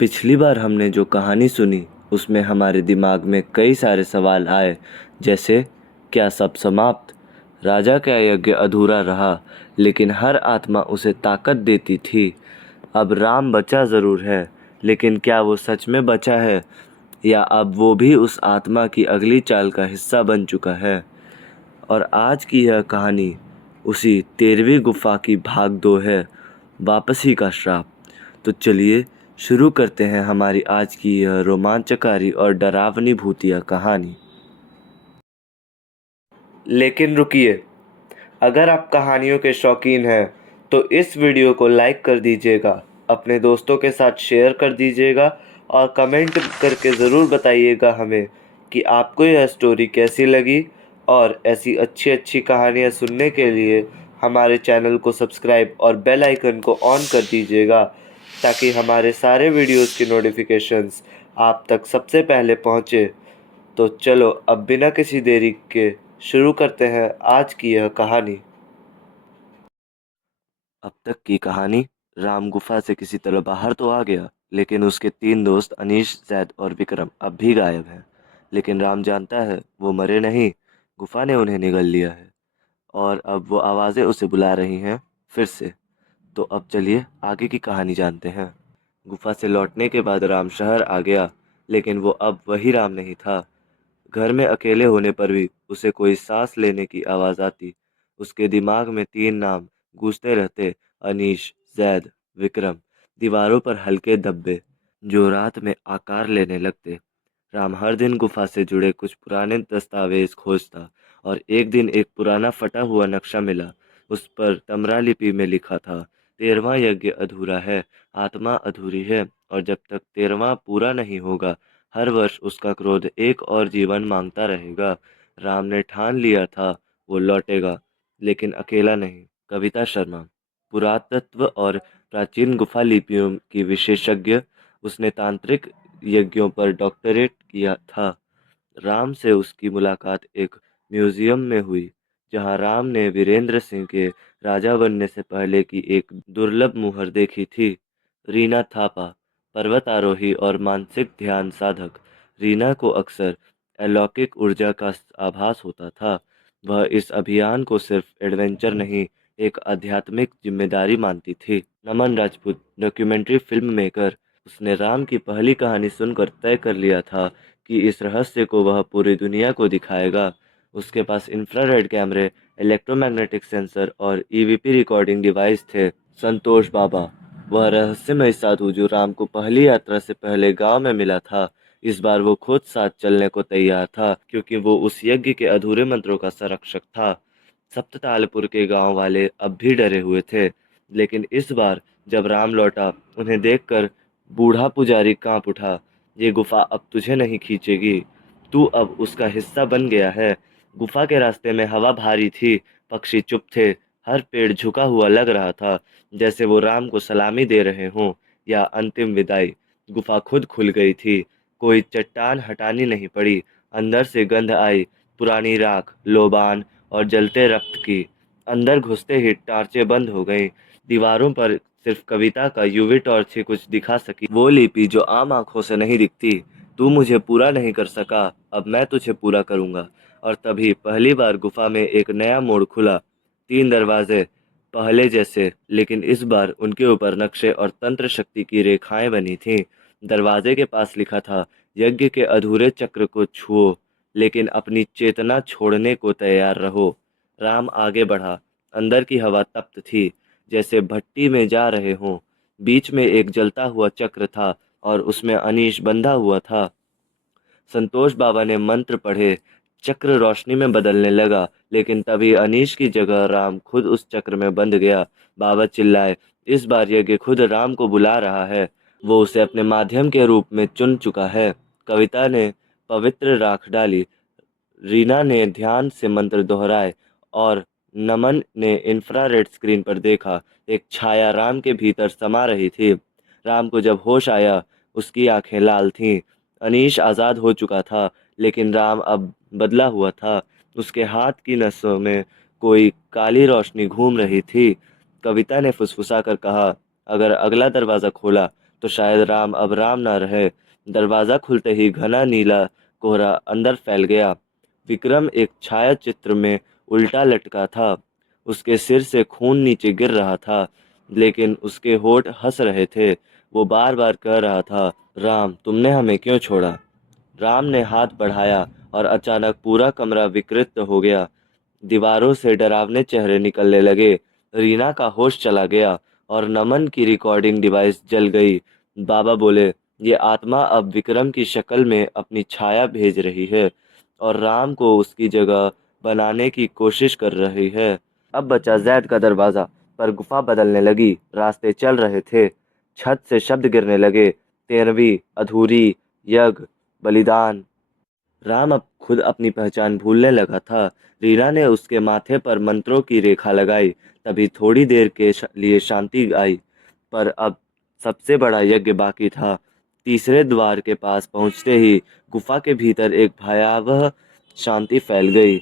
पिछली बार हमने जो कहानी सुनी उसमें हमारे दिमाग में कई सारे सवाल आए, जैसे क्या सब समाप्त, राजा का यज्ञ अधूरा रहा, लेकिन हर आत्मा उसे ताकत देती थी। अब राम बचा ज़रूर है, लेकिन क्या वो सच में बचा है, या अब वो भी उस आत्मा की अगली चाल का हिस्सा बन चुका है। और आज की यह कहानी उसी 13वीं गुफा की भाग 2 है, वापसी का श्राप। तो चलिए शुरू करते हैं हमारी आज की यह रोमांचकारी और डरावनी भूतिया कहानी। लेकिन रुकिए, अगर आप कहानियों के शौकीन हैं तो इस वीडियो को लाइक कर दीजिएगा, अपने दोस्तों के साथ शेयर कर दीजिएगा और कमेंट करके ज़रूर बताइएगा हमें कि आपको यह स्टोरी कैसी लगी। और ऐसी अच्छी अच्छी कहानियाँ सुनने के लिए हमारे चैनल को सब्सक्राइब और बेल आइकन को ऑन कर दीजिएगा, ताकि हमारे सारे वीडियोस की नोटिफिकेशंस आप तक सबसे पहले पहुँचे। तो चलो अब बिना किसी देरी के शुरू करते हैं आज की यह कहानी। अब तक की कहानी। राम गुफा से किसी तरह बाहर तो आ गया, लेकिन उसके 3 दोस्त अनीश, जैद और विक्रम अब भी गायब हैं। लेकिन राम जानता है वो मरे नहीं, गुफा ने उन्हें निगल लिया है और अब वो आवाज़ें उसे बुला रही हैं फिर से। तो अब चलिए आगे की कहानी जानते हैं। गुफा से लौटने के बाद राम शहर आ गया, लेकिन वो अब वही राम नहीं था। घर में अकेले होने पर भी उसे कोई सांस लेने की आवाज़ आती। उसके दिमाग में 3 नाम गूंजते रहते, अनीश, जैद, विक्रम। दीवारों पर हल्के धब्बे जो रात में आकार लेने लगते। राम हर दिन गुफा से जुड़े कुछ पुराने दस्तावेज खोजता और एक दिन एक पुराना फटा हुआ नक्शा मिला। उस पर तमरा लिपि में लिखा था, 13वां यज्ञ अधूरा है, आत्मा अधूरी है, और जब तक 13वां पूरा नहीं होगा हर वर्ष उसका क्रोध एक और जीवन मांगता रहेगा। राम ने ठान लिया था वो लौटेगा, लेकिन अकेला नहीं। कविता शर्मा, पुरातत्व और प्राचीन गुफा लिपियों की विशेषज्ञ, उसने तांत्रिक यज्ञों पर डॉक्टरेट किया था। राम से उसकी मुलाकात एक म्यूजियम में हुई, जहां राम ने वीरेंद्र सिंह के राजा बनने से पहले की एक दुर्लभ मुहर देखी थी। रीना थापा, पर्वत आरोही और मानसिक ध्यान साधक। रीना को अक्सर अलौकिक ऊर्जा का आभास होता था। वह इस अभियान को सिर्फ एडवेंचर नहीं, एक आध्यात्मिक जिम्मेदारी मानती थी। नमन राजपूत, डॉक्यूमेंट्री फिल्म मेकर, उसने राम की पहली कहानी सुनकर तय कर लिया था कि इस रहस्य को वह पूरी दुनिया को दिखाएगा। उसके पास इंफ्रारेड कैमरे, इलेक्ट्रोमैग्नेटिक सेंसर और ईवीपी रिकॉर्डिंग डिवाइस थे। संतोष बाबा, वह रहस्यमय साधु जो राम को पहली यात्रा से पहले गांव में मिला था, इस बार वो खुद साथ चलने को तैयार था, क्योंकि वो उस यज्ञ के अधूरे मंत्रों का संरक्षक था। सप्ततालपुर के गांव वाले अब भी डरे हुए थे, लेकिन इस बार जब राम लौटा, उन्हें देखकर बूढ़ा पुजारी कांप उठा। ये गुफा अब तुझे नहीं खींचेगी, तू अब उसका हिस्सा बन गया है। गुफा के रास्ते में हवा भारी थी, पक्षी चुप थे, हर पेड़ झुका हुआ लग रहा था, जैसे वो राम को सलामी दे रहे हों या अंतिम विदाई। गुफा खुद खुल गई थी, कोई चट्टान हटानी नहीं पड़ी। अंदर से गंध आई, पुरानी राख, लोबान और जलते रक्त की। अंदर घुसते ही टार्चें बंद हो गईं। दीवारों पर सिर्फ कविता का यूवी टॉर्च ही कुछ दिखा सकी, वो लिपि जो आम आंखों से नहीं दिखती। तू मुझे पूरा नहीं कर सका, अब मैं तुझे पूरा करूंगा। और तभी पहली बार गुफा में एक नया मोड़ खुला। 3 दरवाजे, पहले जैसे, लेकिन इस बार उनके ऊपर नक्शे और तंत्र शक्ति की रेखाएं बनी थीं। दरवाजे के पास लिखा था, यज्ञ के अधूरे चक्र को छुओ, लेकिन अपनी चेतना छोड़ने को तैयार रहो। राम आगे बढ़ा। अंदर की हवा तप्त थी, जैसे भट्टी में जा रहे हों। बीच में एक जलता हुआ चक्र था और उसमें अनीश बंधा हुआ था। संतोष बाबा ने मंत्र पढ़े, चक्र रोशनी में बदलने लगा, लेकिन तभी अनीश की जगह राम खुद उस चक्र में बंध गया। बाबा चिल्लाए, इस बार यज्ञ खुद राम को बुला रहा है, वो उसे अपने माध्यम के रूप में चुन चुका है। कविता ने पवित्र राख डाली, रीना ने ध्यान से मंत्र दोहराए और नमन ने इंफ्रारेड स्क्रीन पर देखा। एक छाया राम के भीतर समा रही थी। राम को जब होश आया, उसकी आंखें लाल थीं। अनीश आज़ाद हो चुका था, लेकिन राम अब बदला हुआ था। उसके हाथ की नसों में कोई काली रोशनी घूम रही थी। कविता ने फुसफुसा कर कहा, अगर अगला दरवाज़ा खोला तो शायद राम अब राम ना रहे। दरवाजा खुलते ही घना नीला कोहरा अंदर फैल गया। विक्रम एक छाया चित्र में उल्टा लटका था। उसके सिर से खून नीचे गिर रहा था, लेकिन उसके होठ हंस रहे थे। वो बार बार कह रहा था, राम तुमने हमें क्यों छोड़ा। राम ने हाथ बढ़ाया और अचानक पूरा कमरा विकृत हो गया। दीवारों से डरावने चेहरे निकलने लगे। रीना का होश चला गया और नमन की रिकॉर्डिंग डिवाइस जल गई। बाबा बोले, ये आत्मा अब विक्रम की शक्ल में अपनी छाया भेज रही है और राम को उसकी जगह बनाने की कोशिश कर रही है। अब बचा जैद का दरवाजा, पर गुफा बदलने लगी। रास्ते चल रहे थे, छत से शब्द गिरने लगे। 13वीं अधूरी, यज्ञ, बलिदान। राम अब खुद अपनी पहचान भूलने लगा था। रीना ने उसके माथे पर मंत्रों की रेखा लगाई। तभी थोड़ी देर के लिए शांति आई, पर अब सबसे बड़ा यज्ञ बाकी था। तीसरे द्वार के पास पहुंचते ही गुफा के भीतर एक भयावह शांति फैल गई।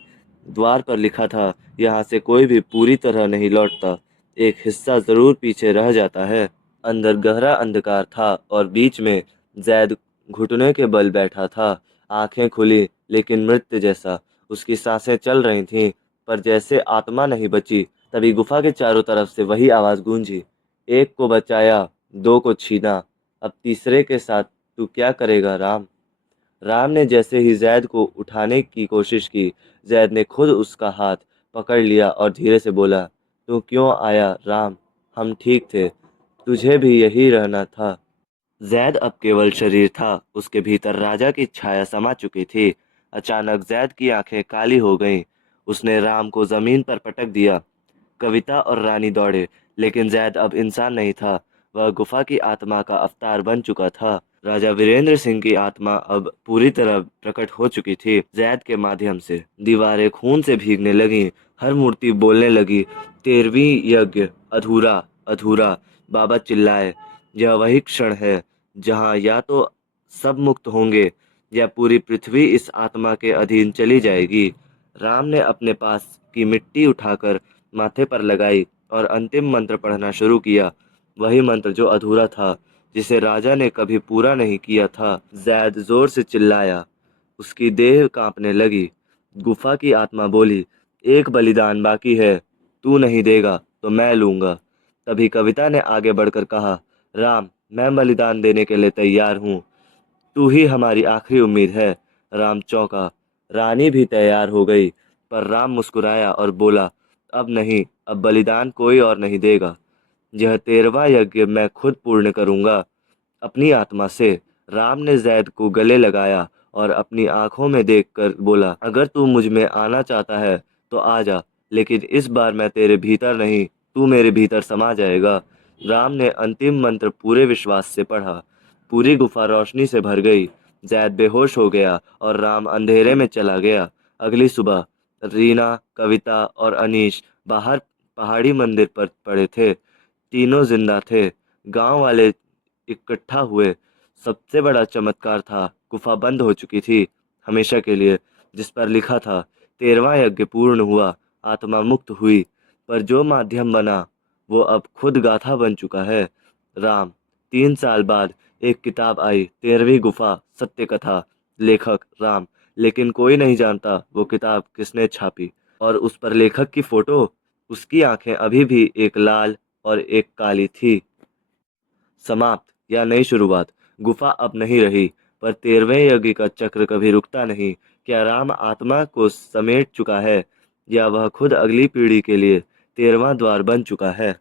द्वार पर लिखा था, यहाँ से कोई भी पूरी तरह नहीं लौटता, एक हिस्सा जरूर पीछे रह जाता है। अंदर गहरा अंधकार था और बीच में जैद घुटने के बल बैठा था, आंखें खुली लेकिन मृत्यु जैसा। उसकी सांसें चल रही थीं, पर जैसे आत्मा नहीं बची। तभी गुफा के चारों तरफ से वही आवाज गूंजी, एक को बचाया, दो को छीना, अब तीसरे के साथ तू क्या करेगा राम। राम ने जैसे ही जैद को उठाने की कोशिश की, जैद ने खुद उसका हाथ पकड़ लिया और धीरे से बोला, तू क्यों आया राम, हम ठीक थे, तुझे भी यही रहना था। जैद अब केवल शरीर था, उसके भीतर राजा की छाया समा चुकी थी। अचानक जैद की आंखें काली हो गईं। उसने राम को जमीन पर पटक दिया। कविता और रानी दौड़े, लेकिन जैद अब इंसान नहीं था। वह गुफा की आत्मा का अवतार बन चुका था। राजा वीरेंद्र सिंह की आत्मा अब पूरी तरह प्रकट हो चुकी थी। जैद के माध्यम से दीवारें खून से भीगने लगीं। हर मूर्ति बोलने लगी, 13वीं यज्ञ अधूरा, अधूरा। बाबा चिल्लाए, यह वही क्षण है जहाँ या तो सब मुक्त होंगे या पूरी पृथ्वी इस आत्मा के अधीन चली जाएगी। राम ने अपने पास की मिट्टी उठाकर माथे पर लगाई और अंतिम मंत्र पढ़ना शुरू किया। वही मंत्र जो अधूरा था, जिसे राजा ने कभी पूरा नहीं किया था। जैद जोर से चिल्लाया, उसकी देह कांपने लगी। गुफा की आत्मा बोली, एक बलिदान बाकी है, तू नहीं देगा तो मैं लूंगा। तभी कविता ने आगे बढ़कर कहा, राम मैं बलिदान देने के लिए तैयार हूँ, तू ही हमारी आखिरी उम्मीद है। राम चौंका। रानी भी तैयार हो गई, पर राम मुस्कुराया और बोला, अब नहीं, अब बलिदान कोई और नहीं देगा। यह 13वां यज्ञ मैं खुद पूर्ण करूंगा, अपनी आत्मा से। राम ने जैद को गले लगाया और अपनी आंखों में देखकर बोला, अगर तू मुझ में आना चाहता है तो आ जा, लेकिन इस बार मैं तेरे भीतर नहीं, तू मेरे भीतर समा जाएगा। राम ने अंतिम मंत्र पूरे विश्वास से पढ़ा। पूरी गुफा रोशनी से भर गई। जैद बेहोश हो गया और राम अंधेरे में चला गया। अगली सुबह रीना, कविता और अनीश बाहर पहाड़ी मंदिर पर पड़े थे। तीनों जिंदा थे। गांव वाले इकट्ठा हुए। सबसे बड़ा चमत्कार था, गुफा बंद हो चुकी थी हमेशा के लिए। जिस पर लिखा था, 13वां यज्ञ पूर्ण हुआ, आत्मा मुक्त हुई। पर जो माध्यम बना वो अब खुद गाथा बन चुका है। राम। 3 साल बाद एक किताब आई, 13वीं गुफा सत्य कथा। लेखक राम, लेकिन कोई नहीं जानता वो किताब किसने छापी। और उस पर लेखक की फोटो, उसकी आंखें अभी भी एक लाल और एक काली थी। समाप्त या नई शुरुआत। गुफा अब नहीं रही, पर 13वें यज्ञ का चक्र कभी रुकता नहीं। क्या राम आत्मा को समेट चुका है, या वह खुद अगली पीढ़ी के लिए 13वां द्वार बन चुका है।